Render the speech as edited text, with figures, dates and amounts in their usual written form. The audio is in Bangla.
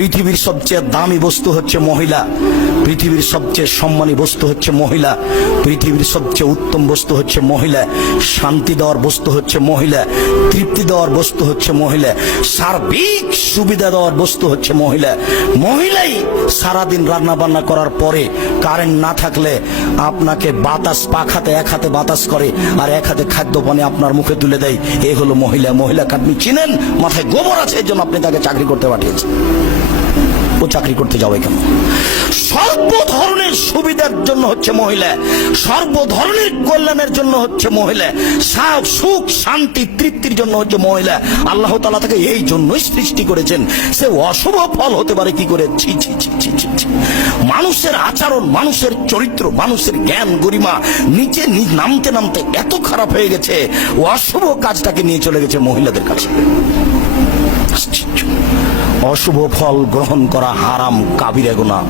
পৃথিবীর সবচেয়ে দামি বস্তু হচ্ছে মহিলা, পৃথিবীর সবচেয়ে সম্মানী বস্তু হচ্ছে মহিলা, পৃথিবীর সবচেয়ে উত্তম বস্তু হচ্ছে মহিলা, শান্তি দেওয়ার বস্তু হচ্ছে মহিলা, তৃপ্তি দেওয়ার বস্তু হচ্ছে মহিলা, সার্বিক সুবিধা দেওয়ার বস্তু হচ্ছে মহিলা। মহিলাই সারাদিন রান্না বান্না করার পরে কারেন্ট না থাকলে আপনাকে বাতাস পাখাতে এক হাতে বাতাস করে আর এক হাতে খাদ্য পানি আপনার মুখে তুলে দেয়। এ হলো মহিলা। মহিলাকে আপনি চিনেন? মাথায় গোবর আছে, এর জন্য আপনি তাকে চাকরি করতে পাঠিয়েছেন। ও চাকরি করতে যাবে কেন? সর্ব ধরনের সুবিধার জন্য হচ্ছে মহিলা, সর্ব ধরনের কল্যাণের জন্য হচ্ছে মহিলা, সুখ শান্তি তৃপ্তির জন্য হচ্ছে মহিলা। আল্লাহ তাআলা তাকে এই জন্যই সৃষ্টি করেছেন। সে অশুভ ফল হতে পারে কি করে? ছি ছি ছি ছি ছি ছি। মানুষের আচরণ, মানুষের চরিত্র, মানুষের জ্ঞান গরিমা নিচে নামতে নামতে এত খারাপ হয়ে গেছে, অশুভ কাজটাকে নিয়ে চলে গেছে মহিলাদের কাছে। অশুভ ফল গ্রহণ করা হারাম, কাবিরা গুনাহ।